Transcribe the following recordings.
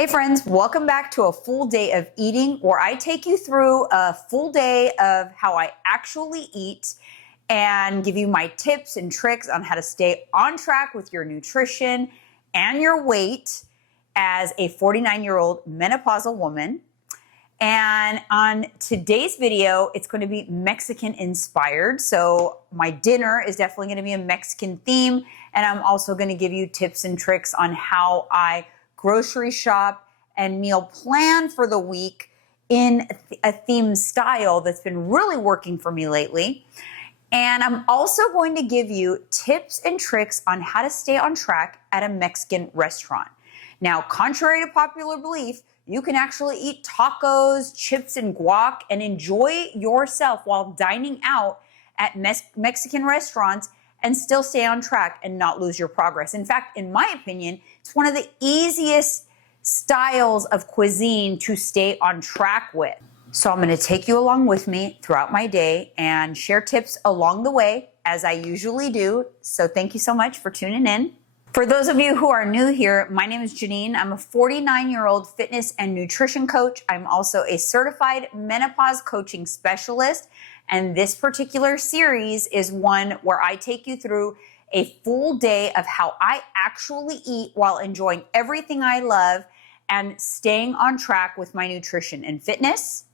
Hey friends, welcome back to a full day of eating where I take you through a full day of how I actually eat and give you my tips and tricks on how to stay on track with your nutrition and your weight as a 49-year-old menopausal woman. And on today's video, it's going to be Mexican inspired. So my dinner is definitely going to be a Mexican theme. And I'm also going to give you tips and tricks on how I grocery shop and meal plan for the week in a theme style that's been really working for me lately. And I'm also going to give you tips and tricks on how to stay on track at a Mexican restaurant. Now, contrary to popular belief, you can actually eat tacos, chips, and guac and enjoy yourself while dining out at Mexican restaurants and still stay on track and not lose your progress. In fact, in my opinion, it's one of the easiest styles of cuisine to stay on track with. So I'm going to take you along with me throughout my day and share tips along the way, as I usually do. So thank you so much for tuning in. For those of you who are new here, my name is Janine. I'm a 49-year-old fitness and nutrition coach. I'm also a certified menopause coaching specialist. And this particular series is one where I take you through a full day of how I actually eat while enjoying everything I love and staying on track with my nutrition and fitness.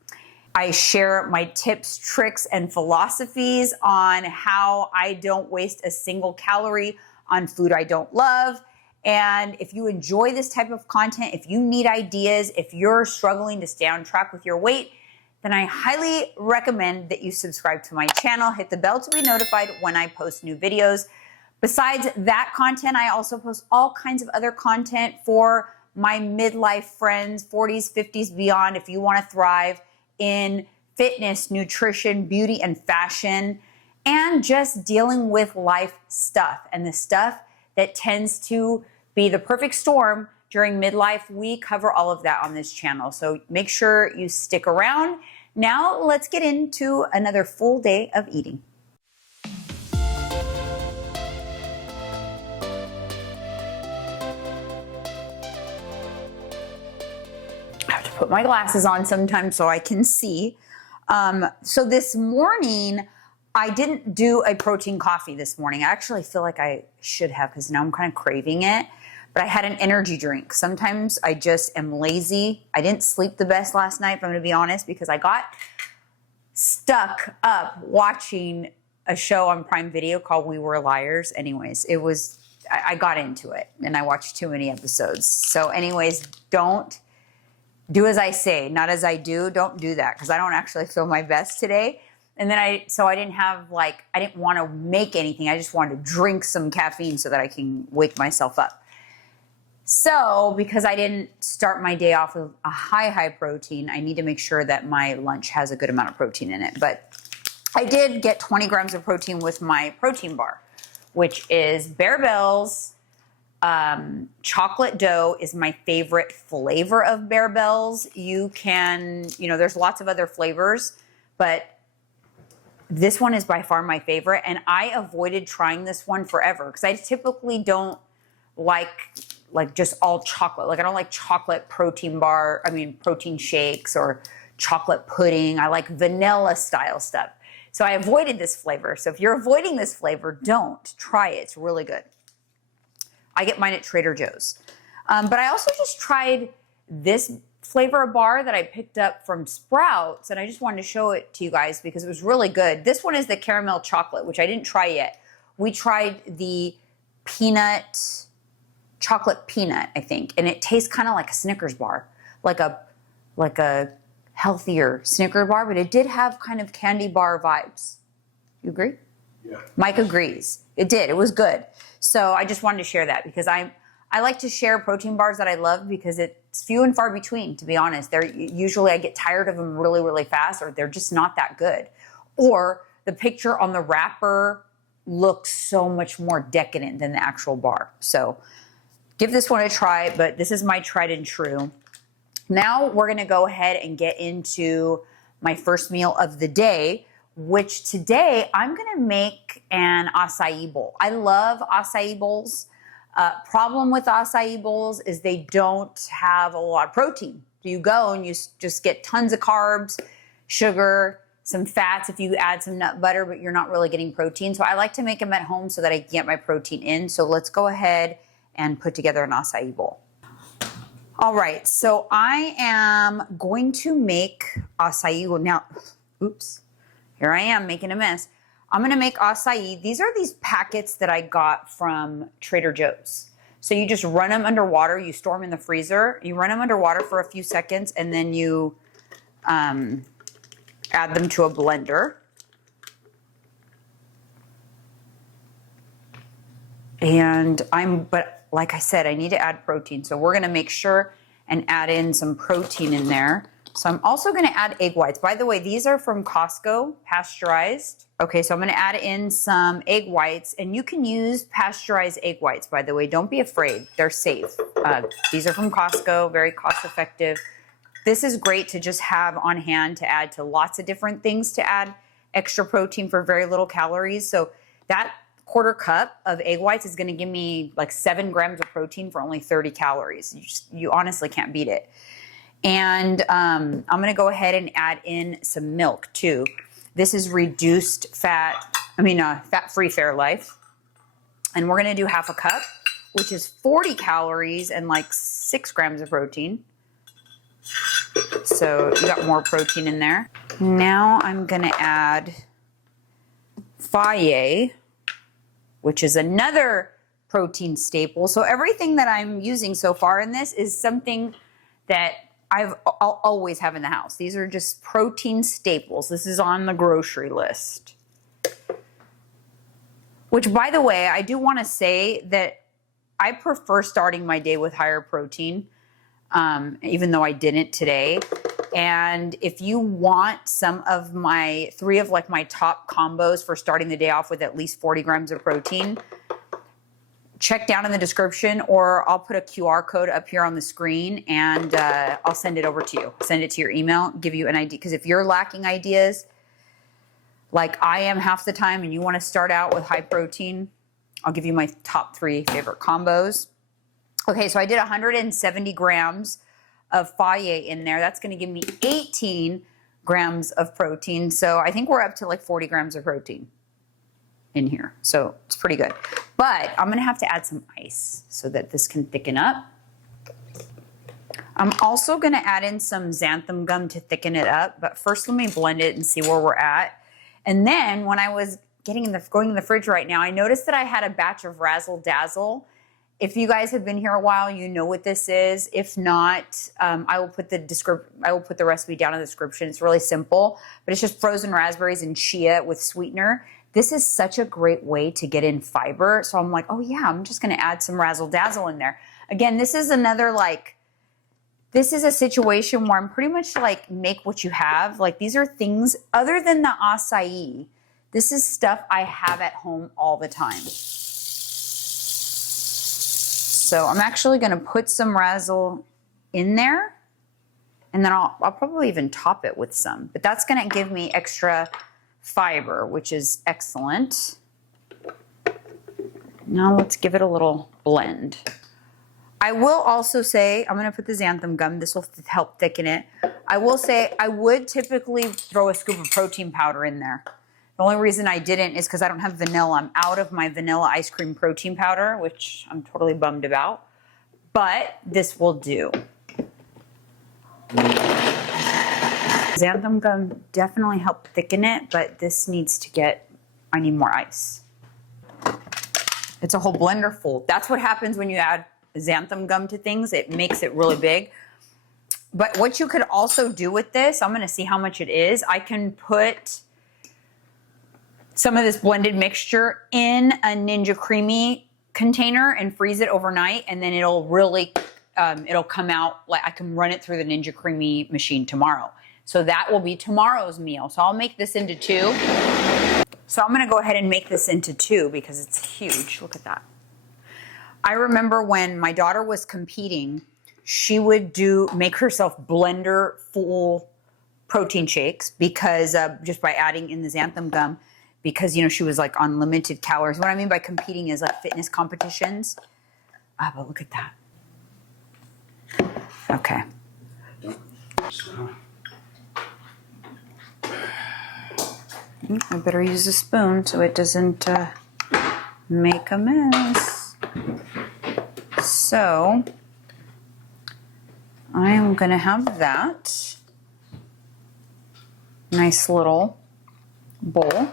I share my tips, tricks, and philosophies on how I don't waste a single calorie on food I don't love. And if you enjoy this type of content, if you need ideas, if you're struggling to stay on track with your weight, then I highly recommend that you subscribe to my channel, hit the bell to be notified when I post new videos. Besides that content, I also post all kinds of other content for my midlife friends, 40s, 50s, beyond, if you want to thrive in fitness, nutrition, beauty, and fashion, and just dealing with life stuff and the stuff that tends to be the perfect storm during midlife. We cover all of that on this channel. So make sure you stick around. Now let's get into another full day of eating. I have to put my glasses on sometimes so I can see. So this morning, I didn't do a protein coffee this morning. I actually feel like I should have because now I'm kind of craving it. But I had an energy drink. Sometimes I just am lazy. I didn't sleep the best last night, if I'm going to be honest, because I got stuck up watching a show on Prime Video called We Were Liars. Anyways, I got into it and I watched too many episodes. So anyways, don't do as I say, not as I do. Don't do that because I don't actually feel my best today. And then I didn't want to make anything. I just wanted to drink some caffeine so that I can wake myself up. So because I didn't start my day off with a high protein, I need to make sure that my lunch has a good amount of protein in it. But I did get 20 grams of protein with my protein bar, which is Bear Bells. Chocolate dough is my favorite flavor of Bear Bells. You can, there's lots of other flavors, but this one is by far my favorite. And I avoided trying this one forever because I typically don't like just all chocolate. Like I don't like chocolate protein shakes or chocolate pudding. I like vanilla style stuff. So I avoided this flavor. So if you're avoiding this flavor, don't try it. It's really good. I get mine at Trader Joe's. But I also just tried this flavor bar that I picked up from Sprouts, and I just wanted to show it to you guys because it was really good. This one is the caramel chocolate, which I didn't try yet. We tried the chocolate peanut, I think, and it tastes kind of like a Snickers bar, like a healthier Snickers bar, but it did have kind of candy bar vibes. You agree? Yeah. Mike agrees. It did. It was good. So I just wanted to share that because I like to share protein bars that I love because it's few and far between, to be honest. Usually I get tired of them really, really fast, or they're just not that good. Or the picture on the wrapper looks so much more decadent than the actual bar. So give this one a try, but this is my tried and true. Now we're going to go ahead and get into my first meal of the day, which today I'm going to make an acai bowl. I love acai bowls. Problem with acai bowls is they don't have a lot of protein. You go and you just get tons of carbs, sugar, some fats if you add some nut butter, but you're not really getting protein. So I like to make them at home so that I get my protein in. So let's go ahead and put together an acai bowl. All right, so I am going to make acai bowl. Now, oops, here I am making a mess. I'm gonna make acai. These are these packets that I got from Trader Joe's. So you just run them under water, you store them in the freezer, you run them under water for a few seconds, and then you add them to a blender. But like I said, I need to add protein. So we're gonna make sure and add in some protein in there. So I'm also gonna add egg whites. By the way, these are from Costco, pasteurized. Okay, so I'm gonna add in some egg whites, and you can use pasteurized egg whites, by the way. Don't be afraid, they're safe. These are from Costco, very cost effective. This is great to just have on hand to add to lots of different things to add extra protein for very little calories. So that quarter cup of egg whites is going to give me like 7 grams of protein for only 30 calories. You honestly can't beat it. And I'm going to go ahead and add in some milk too. This is reduced fat, fat-free Fairlife. And we're going to do half a cup, which is 40 calories and like 6 grams of protein. So you got more protein in there. Now I'm gonna add Faye, which is another protein staple. So everything that I'm using so far in this is something that I'll always have in the house. These are just protein staples. This is on the grocery list. Which, by the way, I do want to say that I prefer starting my day with higher protein. Even though I didn't today. And if you want some of my 3 of like my top combos for starting the day off with at least 40 grams of protein, check down in the description, or I'll put a QR code up here on the screen and I'll send it over to you. Send it to your email, give you an idea. Because if you're lacking ideas, like I am half the time, and you want to start out with high protein, I'll give you my top 3 favorite combos. Okay, so I did 170 grams of Faye in there. That's going to give me 18 grams of protein. So I think we're up to like 40 grams of protein in here. So it's pretty good. But I'm going to have to add some ice so that this can thicken up. I'm also going to add in some xanthan gum to thicken it up. But first, let me blend it and see where we're at. And then when I was going in the fridge right now, I noticed that I had a batch of Razzle Dazzle. If you guys have been here a while, you know what this is. If not, I will put the recipe down in the description. It's really simple, but it's just frozen raspberries and chia with sweetener. This is such a great way to get in fiber. So I'm like, oh yeah, I'm just going to add some Razzle Dazzle in there. Again, this is this is a situation where I'm pretty much like make what you have. Like these are things other than the acai. This is stuff I have at home all the time. So I'm actually going to put some Razzle in there, and then I'll probably even top it with some. But that's going to give me extra fiber, which is excellent. Now let's give it a little blend. I will also say, I'm going to put the xanthan gum. This will help thicken it. I will say I would typically throw a scoop of protein powder in there. The only reason I didn't is because I don't have vanilla. I'm out of my vanilla ice cream protein powder, which I'm totally bummed about. But this will do. Xanthan gum definitely helped thicken it, but this needs to I need more ice. It's a whole blender full. That's what happens when you add xanthan gum to things. It makes it really big. But what you could also do with this, I'm going to see how much it is. I can put some of this blended mixture in a Ninja Creamy container and freeze it overnight, and then it'll really, it'll come out, like I can run it through the Ninja Creamy machine tomorrow. So that will be tomorrow's meal. So I'll make this into 2. So I'm gonna go ahead and make this into 2 because it's huge. Look at that. I remember when my daughter was competing, she would make herself blender full protein shakes because just by adding in the xanthan gum, because, she was like on limited calories. What I mean by competing is like fitness competitions. Ah, but look at that. Okay. I better use a spoon so it doesn't make a mess. So I am going to have that nice little bowl,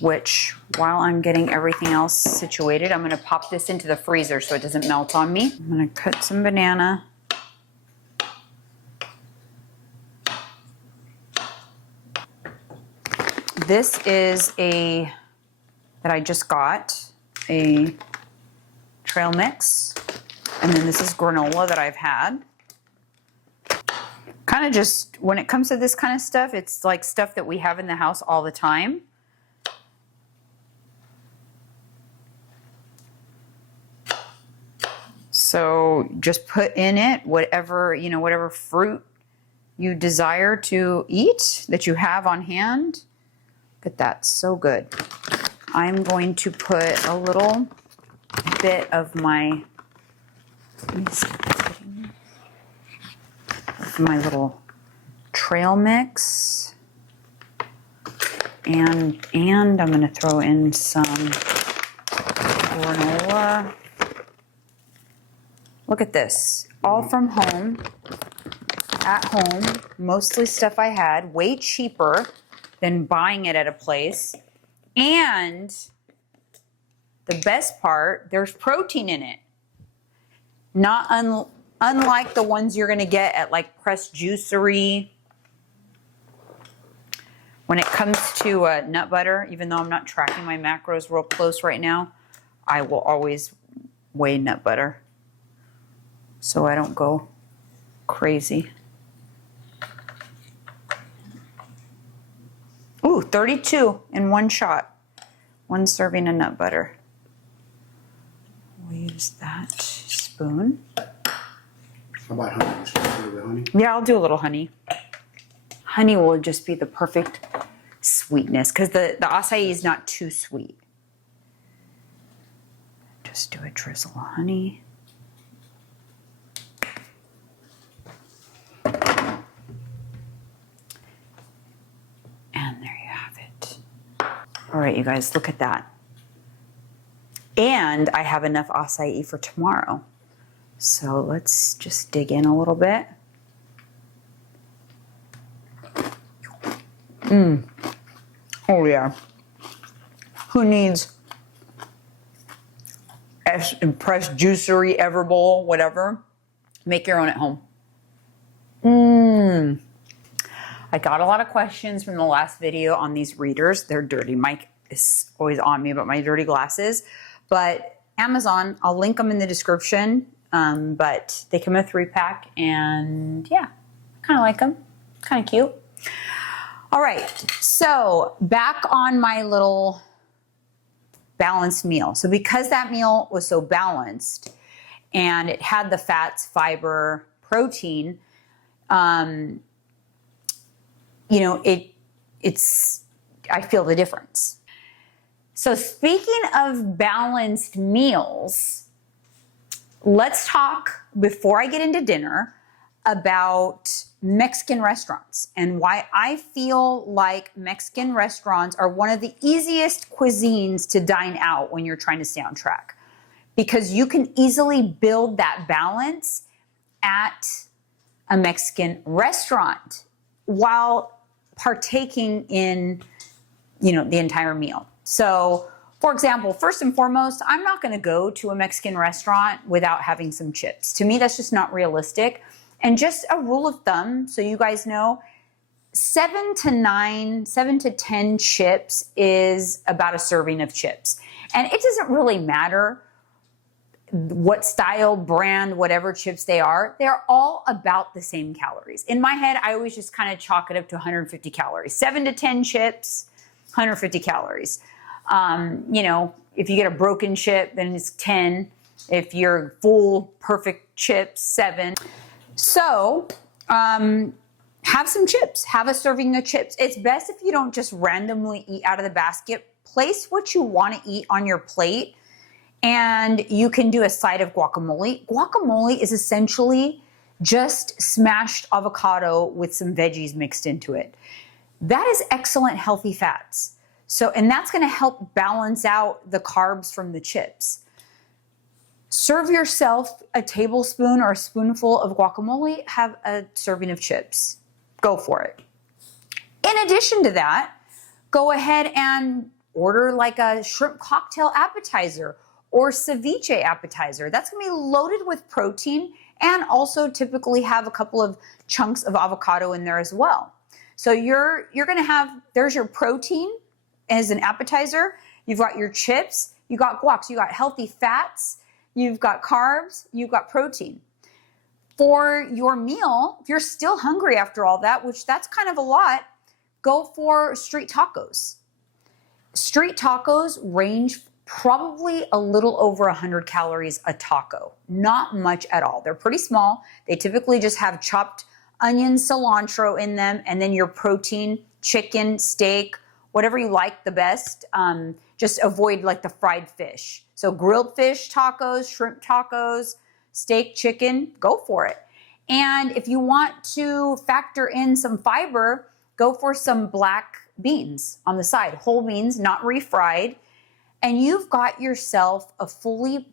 which while I'm getting everything else situated, I'm going to pop this into the freezer so it doesn't melt on me. I'm going to cut some banana. This is that I just got, a trail mix. And then this is granola that I've had. Kind of just, when it comes to this kind of stuff, it's like stuff that we have in the house all the time. So just put in it whatever, whatever fruit you desire to eat that you have on hand. Look at that, so good. I'm going to put a little bit of my, my little trail mix, and I'm going to throw in some granola. Look at this, all from home, at home, mostly stuff I had, way cheaper than buying it at a place. And the best part, there's protein in it. Not unlike the ones you're gonna get at like Pressed Juicery. When it comes to nut butter, even though I'm not tracking my macros real close right now, I will always weigh nut butter so I don't go crazy. Ooh, 32 in one shot. One serving of nut butter. We'll use that spoon. How about honey? Should I do a little honey? Yeah, I'll do a little honey. Honey will just be the perfect sweetness because the acai is not too sweet. Just do a drizzle of honey. And there you have it. All right, you guys, look at that. And I have enough acai for tomorrow. So let's just dig in a little bit. Oh yeah. Who needs Pressed Juicery, Everbowl, whatever? Make your own at home. I got a lot of questions from the last video on these readers. They're dirty. Mike is always on me about my dirty glasses. But Amazon, I'll link them in the description. But they come in a 3-pack, and yeah, I kind of like them. Kind of cute. All right, so back on my little balanced meal. So because that meal was so balanced and it had the fats, fiber, protein, it's I feel the difference. So speaking of balanced meals, let's talk, before I get into dinner, about Mexican restaurants and why I feel like Mexican restaurants are one of the easiest cuisines to dine out when you're trying to stay on track. Because you can easily build that balance at a Mexican restaurant while partaking in, the entire meal. So, for example, first and foremost, I'm not going to go to a Mexican restaurant without having some chips. To me, that's just not realistic. And just a rule of thumb, so you guys know, 7 to 10 chips is about a serving of chips. And it doesn't really matter what style, brand, whatever chips they are. They're all about the same calories. In my head, I always just kind of chalk it up to 150 calories. 7 to 10 chips, 150 calories. If you get a broken chip, then it's 10. If you're full, perfect chips, 7. So, have some chips. Have a serving of chips. It's best if you don't just randomly eat out of the basket. Place what you want to eat on your plate And you can do a side of guacamole. Guacamole is essentially just smashed avocado with some veggies mixed into it. That is excellent healthy fats. So, and that's going to help balance out the carbs from the chips. Serve yourself a tablespoon or a spoonful of guacamole, have a serving of chips. Go for it. In addition to that, go ahead and order like a shrimp cocktail appetizer or ceviche appetizer. That's going to be loaded with protein and also typically have a couple of chunks of avocado in there as well. So you're going to have, there's your protein as an appetizer. You've got your chips, you got guac, so you got healthy fats, you've got carbs, you've got protein. For your meal, if you're still hungry after all that, which that's kind of a lot, go for street tacos. Street tacos range probably a little over 100 calories a taco. Not much at all. They're pretty small. They typically just have chopped onion, cilantro in them, and then your protein, chicken, steak, whatever you like the best. Just avoid like the fried fish. So grilled fish tacos, shrimp tacos, steak, chicken, go for it. And if you want to factor in some fiber, go for some black beans on the side, whole beans, not refried. And you've got yourself a fully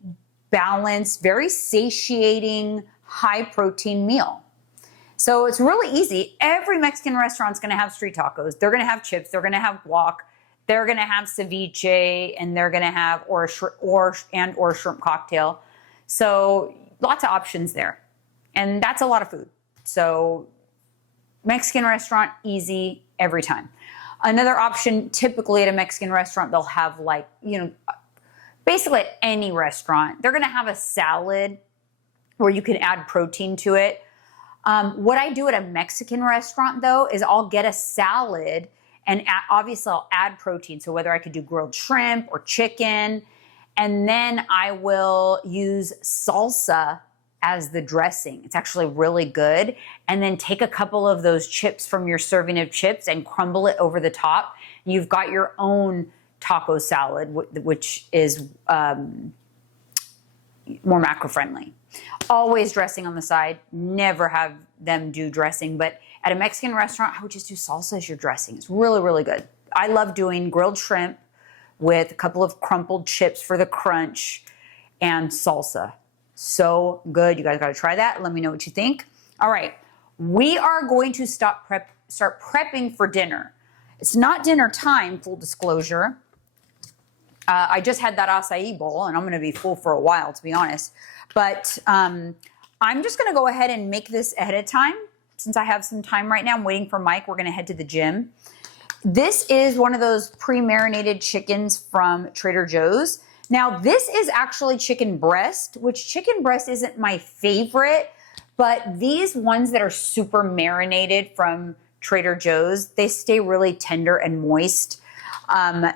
balanced, very satiating, high protein meal. So it's really easy. Every Mexican restaurant's going to have street tacos. They're going to have chips. They're going to have guac. They're going to have ceviche, and they're going to have or shrimp cocktail. So lots of options there, and that's a lot of food. So Mexican restaurant, easy every time. Another option, typically at a Mexican restaurant, they'll have like, basically at any restaurant, they're going to have a salad where you can add protein to it. What I do at a Mexican restaurant, though, is I'll get a salad and obviously I'll add protein. So whether I could do grilled shrimp or chicken, and then I will use salsa as the dressing. It's actually really good. And then take a couple of those chips from your serving of chips and crumble it over the top. You've got your own taco salad, which is more macro-friendly. Always dressing on the side. Never have them do dressing. But at a Mexican restaurant, I would just do salsa as your dressing. It's really, really good. I love doing grilled shrimp with a couple of crumpled chips for the crunch and salsa. So good. You guys got to try that. Let me know what you think. All right. We are going to start prepping for dinner. It's not dinner time, full disclosure. I just had that acai bowl, and I'm going to be full for a while, to be honest. But I'm just going to go ahead and make this ahead of time. Since I have some time right now, I'm waiting for Mike. We're going to head to the gym. This is one of those pre-marinated chickens from Trader Joe's. Now, this is actually chicken breast, which chicken breast isn't my favorite, but these ones that are super marinated from Trader Joe's, they stay really tender and moist.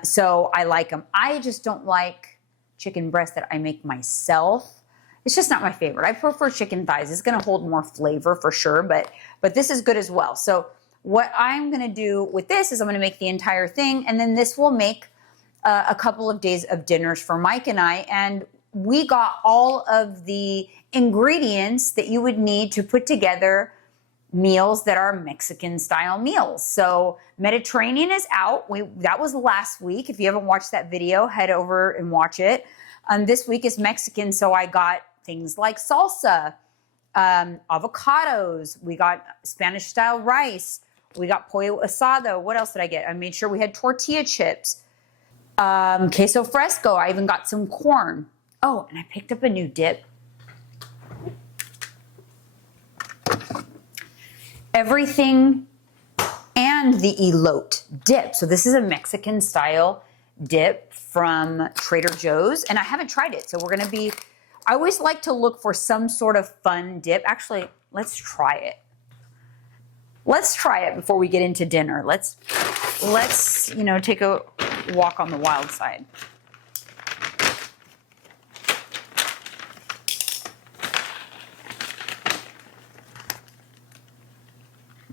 So I like them. I just don't like chicken breast that I make myself. It's just not my favorite. I prefer chicken thighs. It's going to hold more flavor for sure, but this is good as well. So what I'm going to do with this is I'm going to make the entire thing, and then this will make a couple of days of dinners for Mike and I, and we got all of the ingredients that you would need to put together meals that are Mexican style meals. So Mediterranean is out. That was last week. If you haven't watched that video, head over and watch it. This week is Mexican, so I got things like salsa, avocados. We got Spanish style rice. We got pollo asado. What else did I get? I made sure we had tortilla chips. Queso fresco. I even got some corn. Oh, and I picked up a new dip. Everything and the elote dip. So this is a Mexican style dip from Trader Joe's, and I haven't tried it. So we're going to be, I always like to look for some sort of fun dip. Actually, let's try it. Let's try it before we get into dinner. Let's take a walk on the wild side.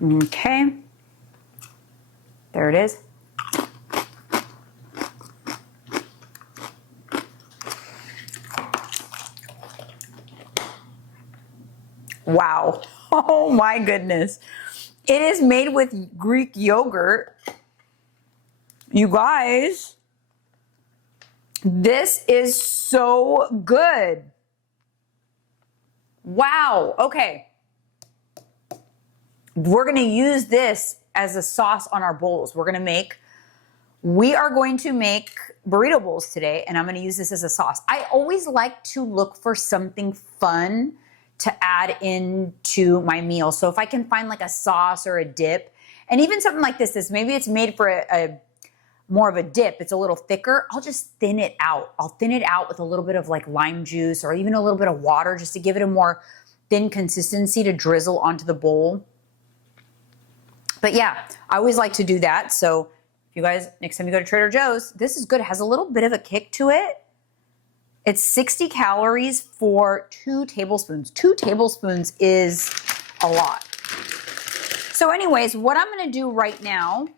Okay. There it is. Wow. Oh my goodness. It is made with Greek yogurt. You guys, this is so good. Wow. Okay. We're going to use this as a sauce on our bowls. We are going to make burrito bowls today, and I'm going to use this as a sauce. I always like to look for something fun to add into my meal. So if I can find like a sauce or a dip, and even something like this maybe it's made for a more of a dip, it's a little thicker, I'll just thin it out. I'll thin it out with a little bit of like lime juice or even a little bit of water just to give it a more thin consistency to drizzle onto the bowl. But yeah, I always like to do that. So if you guys, next time you go to Trader Joe's, this is good. It has a little bit of a kick to it. It's 60 calories for 2 tablespoons. 2 tablespoons is a lot. So anyways, what I'm going to do right now,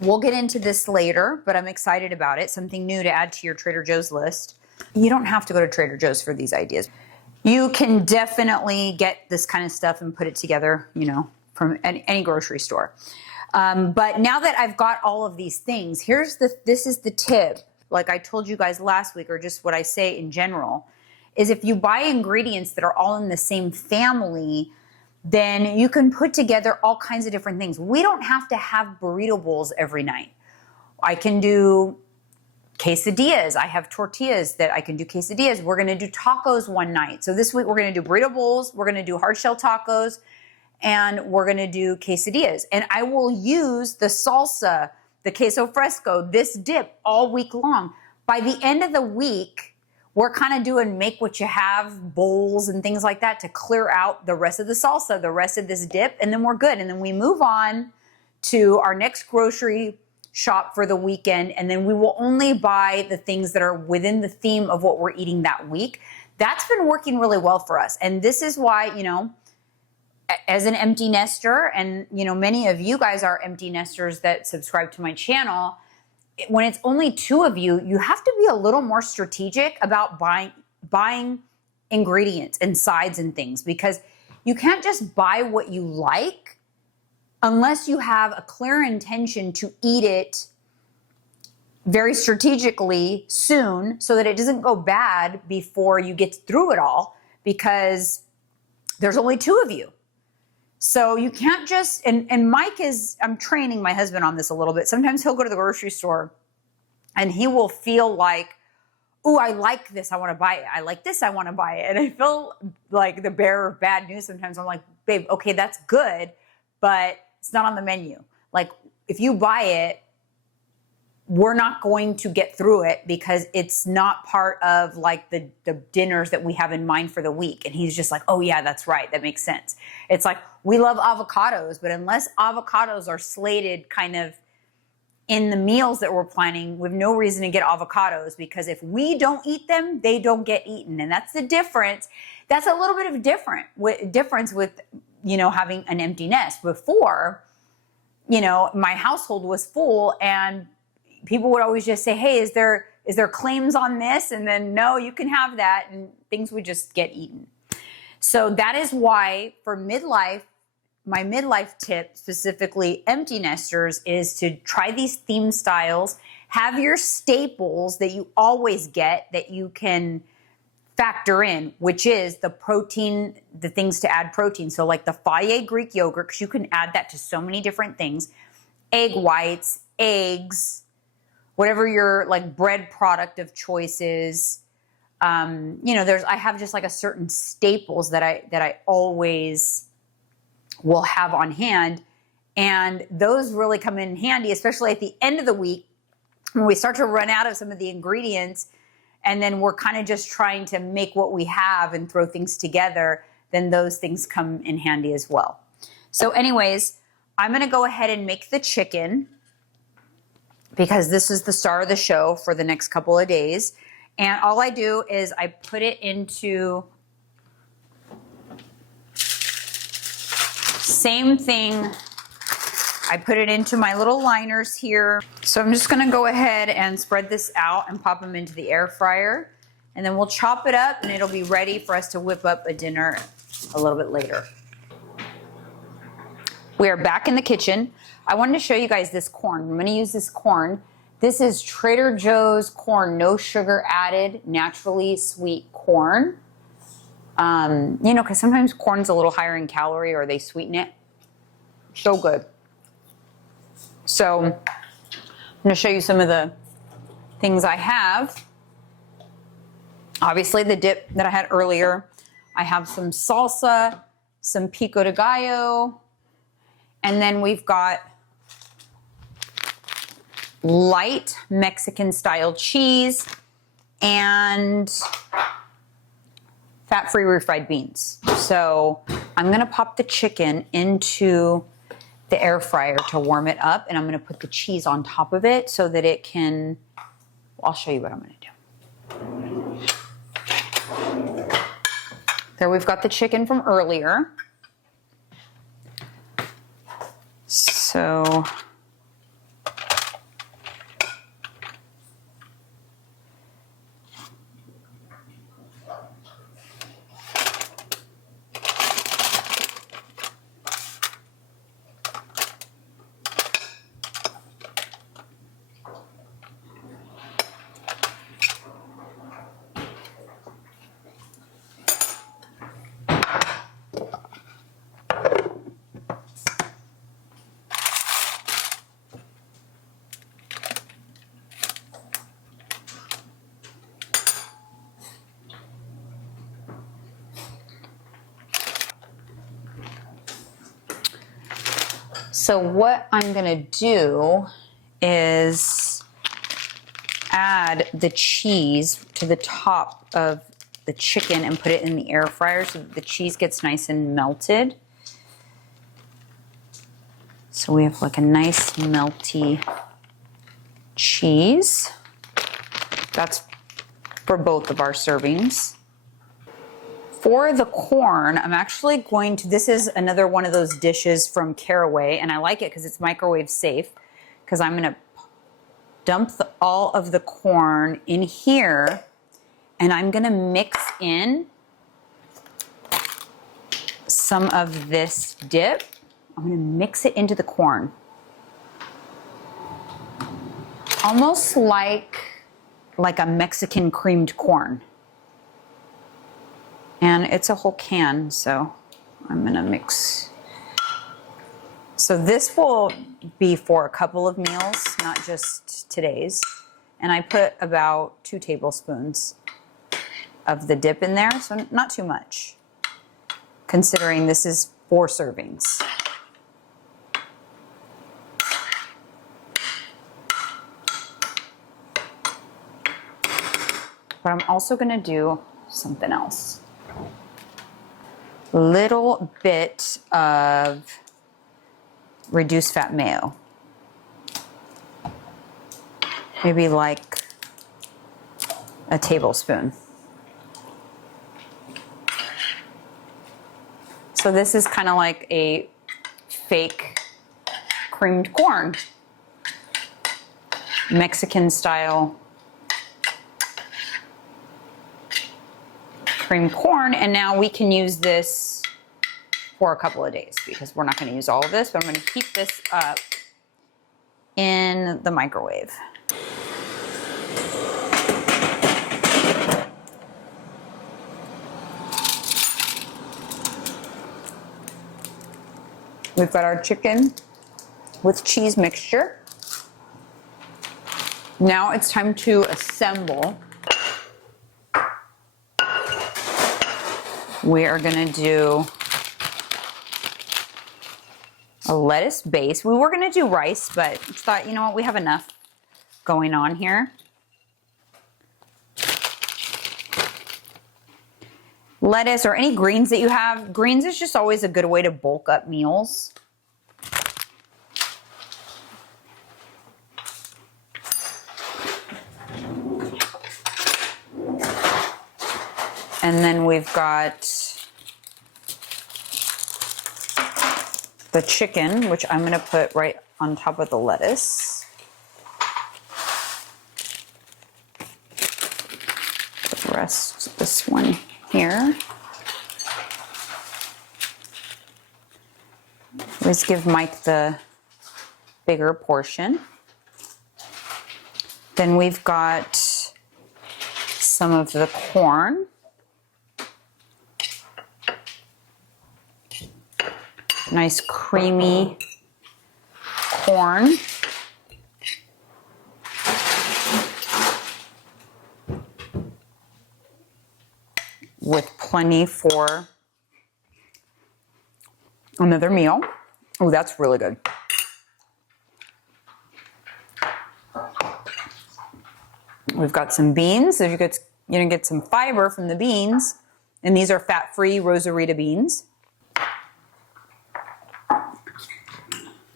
we'll get into this later, but I'm excited about it. Something new to add to your Trader Joe's list. You don't have to go to Trader Joe's for these ideas. You can definitely get this kind of stuff and put it together, you know, from any grocery store. But now that I've got all of these things, this is the tip. Like I told you guys last week, or just what I say in general, is if you buy ingredients that are all in the same family, then you can put together all kinds of different things. We don't have to have burrito bowls every night. I can do quesadillas. I have tortillas that I can do quesadillas. We're going to do tacos one night. So this week we're going to do burrito bowls. We're going to do hard shell tacos. And we're going to do quesadillas. And I will use the salsa, the queso fresco, this dip all week long. By the end of the week, we're kind of doing make what you have bowls and things like that to clear out the rest of the salsa, the rest of this dip, and then we're good. And then we move on to our next grocery shop for the weekend, and then we will only buy the things that are within the theme of what we're eating that week. That's been working really well for us. And this is why, you know, as an empty nester, and you know, many of you guys are empty nesters that subscribe to my channel, when it's only 2 of you, you have to be a little more strategic about buying ingredients and sides and things, because you can't just buy what you like unless you have a clear intention to eat it very strategically soon so that it doesn't go bad before you get through it all, because there's only 2 of you. So you can't just, and Mike is, I'm training my husband on this a little bit. Sometimes he'll go to the grocery store and he will feel like, oh, I like this, I want to buy it. I like this, I want to buy it. And I feel like the bearer of bad news sometimes. I'm like, babe, okay, that's good, but it's not on the menu. Like if you buy it, we're not going to get through it because it's not part of like the dinners that we have in mind for the week. And he's just like, oh yeah, that's right. That makes sense. It's like, we love avocados, but unless avocados are slated kind of in the meals that we're planning, we have no reason to get avocados, because if we don't eat them, they don't get eaten. And that's the difference. That's a little bit of difference with, you know, having an empty nest. Before, you know, my household was full and people would always just say, hey, is there claims on this? And then, no, you can have that. And things would just get eaten. So that is why for midlife, my midlife tip, specifically empty nesters, is to try these theme styles. Have your staples that you always get that you can factor in, which is the protein, the things to add protein. So like the Fage Greek yogurt, because you can add that to so many different things. Egg whites, eggs, whatever your like bread product of choice is. You know, I have just like a certain staples that I always will have on hand. And those really come in handy, especially at the end of the week when we start to run out of some of the ingredients. And then we're kind of just trying to make what we have and throw things together. Then those things come in handy as well. So anyways, I'm going to go ahead and make the chicken, because this is the star of the show for the next couple of days. And all I do is I put it into, same thing, I put it into my little liners here. So I'm just gonna go ahead and spread this out and pop them into the air fryer. and then we'll chop it up and it'll be ready for us to whip up a dinner a little bit later. We are back in the kitchen. I wanted to show you guys this corn. I'm gonna use this corn. This is Trader Joe's corn, no sugar added, naturally sweet corn. You know, because sometimes corn's a little higher in calorie or they sweeten it. So good. So I'm gonna show you some of the things I have. Obviously the dip that I had earlier. I have some salsa, some pico de gallo, and then we've got light Mexican style cheese and fat-free refried beans. So I'm gonna pop the chicken into the air fryer to warm it up, and I'm gonna put the cheese on top of it so that it can, I'll show you what I'm gonna do. There we've got the chicken from earlier. So what I'm gonna do is add the cheese to the top of the chicken and put it in the air fryer so that the cheese gets nice and melted. So we have like a nice melty cheese. That's for both of our servings. For the corn, I'm actually going to, this is another one of those dishes from Caraway, and I like it because it's microwave safe, because I'm gonna dump all of the corn in here, and I'm gonna mix in some of this dip. I'm gonna mix it into the corn. Almost like a Mexican creamed corn. And it's a whole can, so I'm gonna mix. So this will be for a couple of meals, not just today's. And I put about 2 tablespoons of the dip in there, so not too much, considering this is 4 servings. But I'm also gonna do something else. Little bit of reduced fat mayo. Maybe like a tablespoon. So this is kind of like a fake creamed corn, Mexican style creamed corn, and now we can use this for a couple of days because we're not going to use all of this, but I'm going to keep this up in the microwave. We've got our chicken with cheese mixture. Now it's time to assemble. We are gonna do a lettuce base. We were gonna do rice, but thought, you know what, we have enough going on here. Lettuce or any greens that you have. Greens is just always a good way to bulk up meals. And then we've got the chicken, which I'm gonna put right on top of the lettuce. Put the rest this one here. Always give Mike the bigger portion. Then we've got some of the corn. Nice creamy corn. With plenty for another meal. Oh, that's really good. We've got some beans. So you're gonna get some fiber from the beans. And these are fat-free Rosarita beans.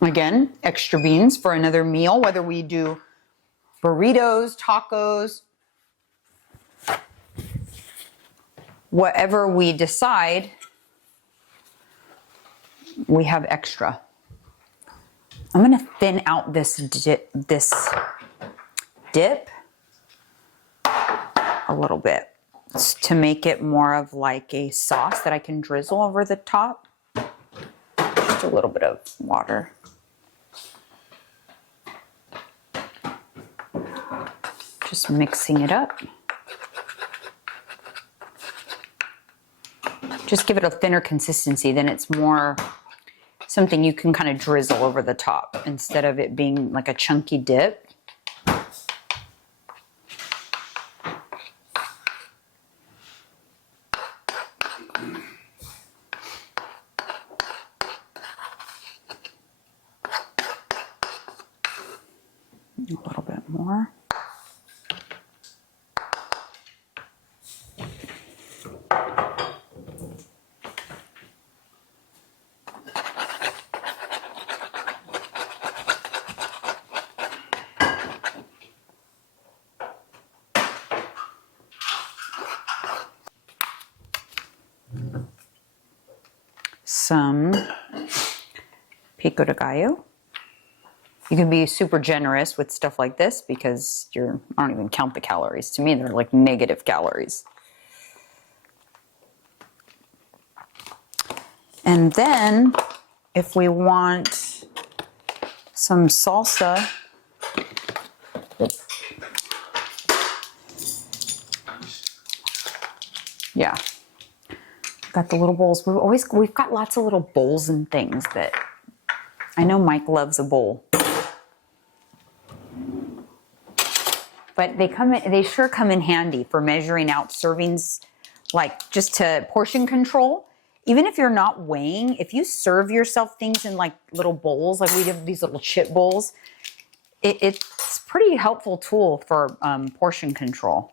Again, extra beans for another meal, whether we do burritos, tacos, whatever we decide, we have extra. I'm gonna thin out this dip a little bit to make it more of like a sauce that I can drizzle over the top. Just a little bit of water. Just mixing it up. Just give it a thinner consistency, then it's more something you can kind of drizzle over the top instead of it being like a chunky dip. A little bit more. Some pico de gallo. You can be super generous with stuff like this because I don't even count the calories. To me, they're like negative calories. And then if we want some salsa, yeah. Got the little bowls. We've got lots of little bowls and things that I know Mike loves a bowl. But they sure come in handy for measuring out servings, like just to portion control. Even if you're not weighing, if you serve yourself things in like little bowls, like we have these little chip bowls, it's a pretty helpful tool for portion control.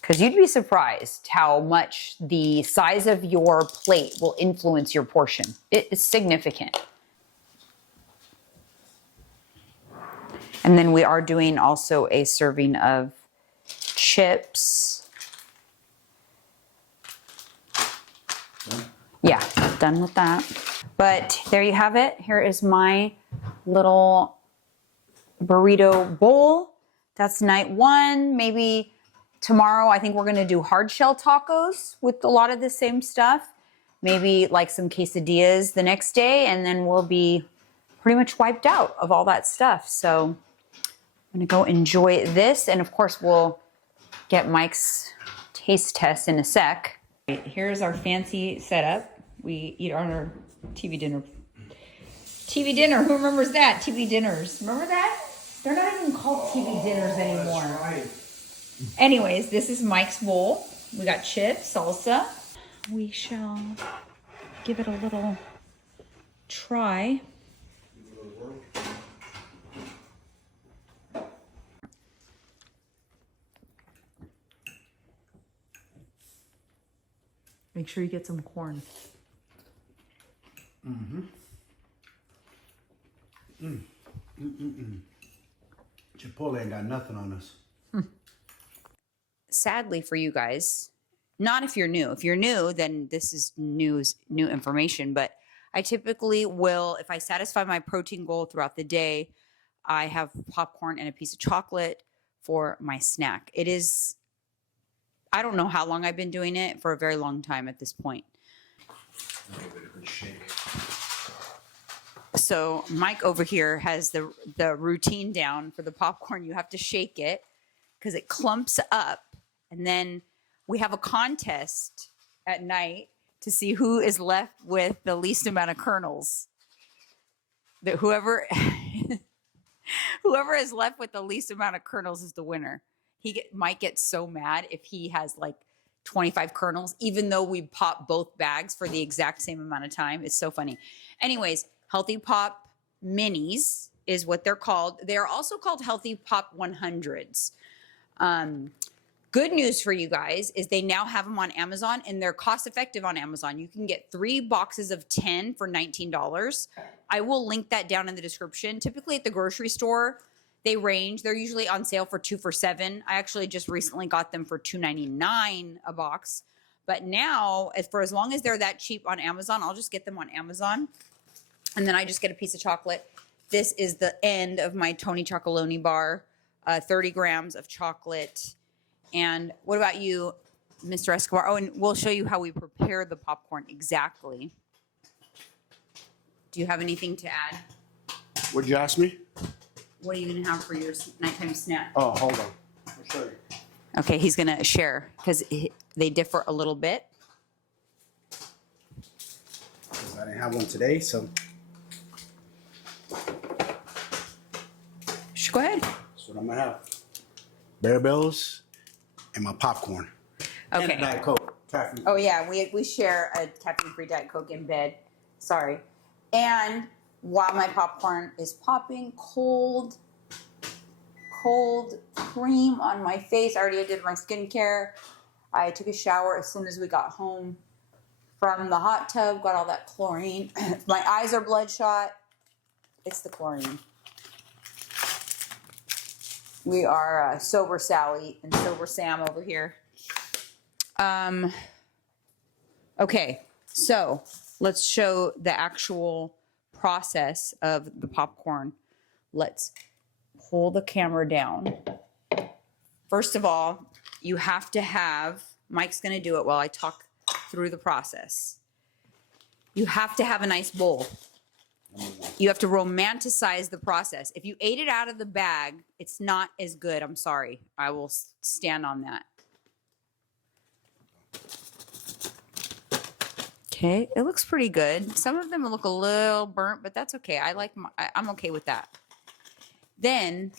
Because you'd be surprised how much the size of your plate will influence your portion. It is significant. And then we are doing also a serving of chips. Yeah, done with that. But there you have it. Here is my little burrito bowl. That's night one. Maybe tomorrow I think we're gonna do hard shell tacos with a lot of the same stuff. Maybe like some quesadillas the next day, and then we'll be pretty much wiped out of all that stuff. So I'm gonna go enjoy this, and of course we'll get Mike's taste test in a sec. Here's our fancy setup. We eat our TV dinner. TV dinner, who remembers that? TV dinners, remember that? They're not even called TV dinners anymore. That's right. Anyways, this is Mike's bowl. We got chips, salsa. We shall give it a little try. Make sure you get some corn. Chipotle ain't got nothing on us. Sadly for you guys, not if you're new. If you're new, then this is new information. But I typically will, if I satisfy my protein goal throughout the day, I have popcorn and a piece of chocolate for my snack. It is I don't know how long I've been doing it, for a very long time at this point. Give it a good shake. So Mike over here has the routine down for the popcorn. You have to shake it because it clumps up. And then we have a contest at night to see who is left with the least amount of kernels. That whoever is left with the least amount of kernels is the winner. Might get so mad if he has like 25 kernels, even though we pop both bags for the exact same amount of time. It's so funny. Anyways, Healthy Pop Minis is what they're called. They are also called Healthy Pop 100s. Good news for you guys is they now have them on Amazon, and they're cost effective on Amazon. You can get 3 boxes of 10 for $19. I will link that down in the description. Typically at the grocery store, they're usually on sale for 2 for $7. I actually just recently got them for $2.99 a box. But now, as long as they're that cheap on Amazon, I'll just get them on Amazon. And then I just get a piece of chocolate. This is the end of my Tony Chocolonely bar, 30 grams of chocolate. And what about you, Mr. Escobar? Oh, and we'll show you how we prepare the popcorn exactly. Do you have anything to add? What'd you ask me? What are you going to have for your nighttime snack? Oh, hold on. I'll show you. Okay, he's going to share because they differ a little bit. 'Cause I didn't have one today, so. Go ahead. That's what I'm gonna have. Bear Bells and my popcorn. Okay. And a Diet Coke. Caffeine. Oh yeah, we share a caffeine-free Diet Coke in bed. Sorry. And while my popcorn is popping, cold cream on my face. I already did my skincare. I took a shower as soon as we got home from the hot tub. Got all that chlorine. My eyes are bloodshot. It's the chlorine. We are sober Sally and sober Sam over here. Okay, so let's show the actual process of the popcorn. Let's pull the camera down. First of all, you have to have, Mike's going to do it while I talk through the process. You have to have a nice bowl. You have to romanticize the process. If you ate it out of the bag, it's not as good. I'm sorry. I will stand on that. Okay, it looks pretty good. Some of them look a little burnt, but that's okay. I'm okay with that. Then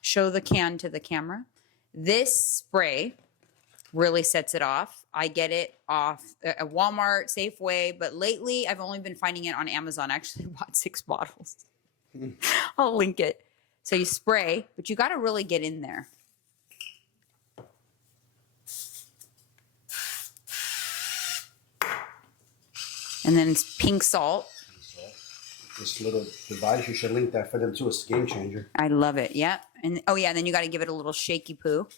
show the can to the camera. This spray really sets it off. I get it off at Walmart, Safeway, but lately I've only been finding it on Amazon. I actually bought 6 bottles. I'll link it. So you spray, but you got to really get in there. And then it's pink salt. This little device, you should link that for them too. It's a game changer. I love it. Yep. And oh yeah, and then you got to give it a little shaky poo.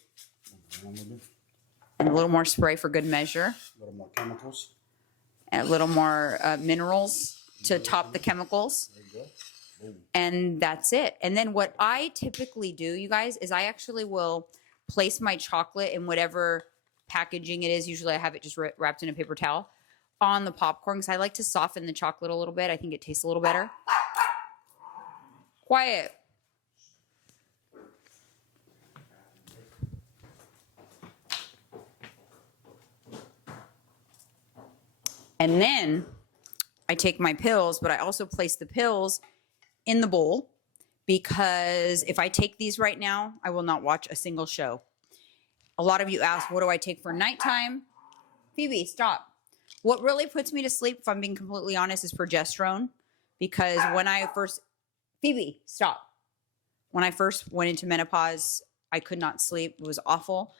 And a little more spray for good measure. A little more chemicals. And a little more minerals to top the chemicals. There you go. Boom. And that's it. And then what I typically do, you guys, is I actually will place my chocolate in whatever packaging it is. Usually I have it just wrapped in a paper towel on the popcorn because I like to soften the chocolate a little bit. I think it tastes a little better. Quiet. And then I take my pills, but I also place the pills in the bowl because if I take these right now, I will not watch a single show. A lot of you ask, what do I take for nighttime? Phoebe, stop. What really puts me to sleep, if I'm being completely honest, is progesterone. Because when I first, Phoebe, stop. When I first went into menopause, I could not sleep. It was awful.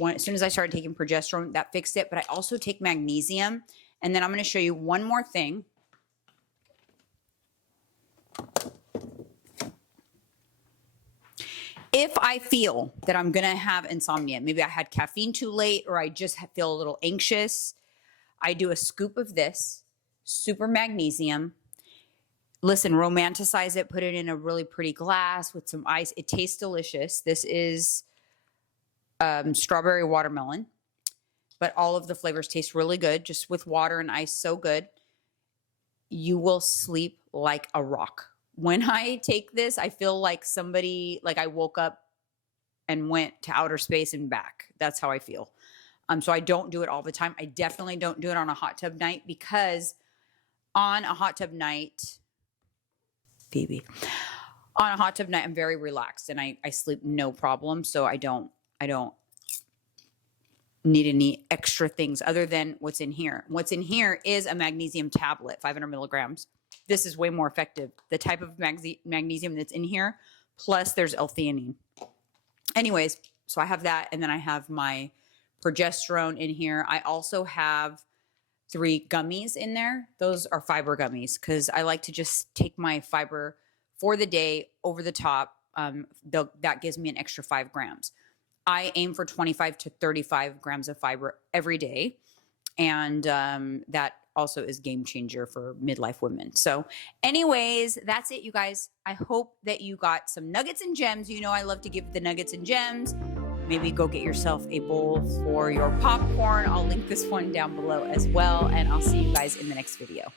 As soon as I started taking progesterone, that fixed it. But I also take magnesium. And then I'm going to show you one more thing. If I feel that I'm going to have insomnia, maybe I had caffeine too late or I just feel a little anxious, I do a scoop of this, super magnesium. Listen, romanticize it, put it in a really pretty glass with some ice. It tastes delicious. This is strawberry watermelon, but all of the flavors taste really good, just with water and ice, so good. You will sleep like a rock. When I take this, I feel like like I woke up and went to outer space and back. That's how I feel. So I don't do it all the time. I definitely don't do it on a hot tub night, because on a hot tub night, Phoebe, on a hot tub night, I'm very relaxed and I sleep no problem. So I don't need any extra things other than what's in here. What's in here is a magnesium tablet, 500 milligrams. This is way more effective. The type of magnesium that's in here, plus there's L-theanine. Anyways, so I have that, and then I have my progesterone in here. I also have 3 gummies in there. Those are fiber gummies, because I like to just take my fiber for the day over the top. That gives me an extra 5 grams. I aim for 25 to 35 grams of fiber every day. And that also is game changer for midlife women. So anyways, that's it, you guys. I hope that you got some nuggets and gems. You know, I love to give the nuggets and gems. Maybe go get yourself a bowl for your popcorn. I'll link this one down below as well. And I'll see you guys in the next video.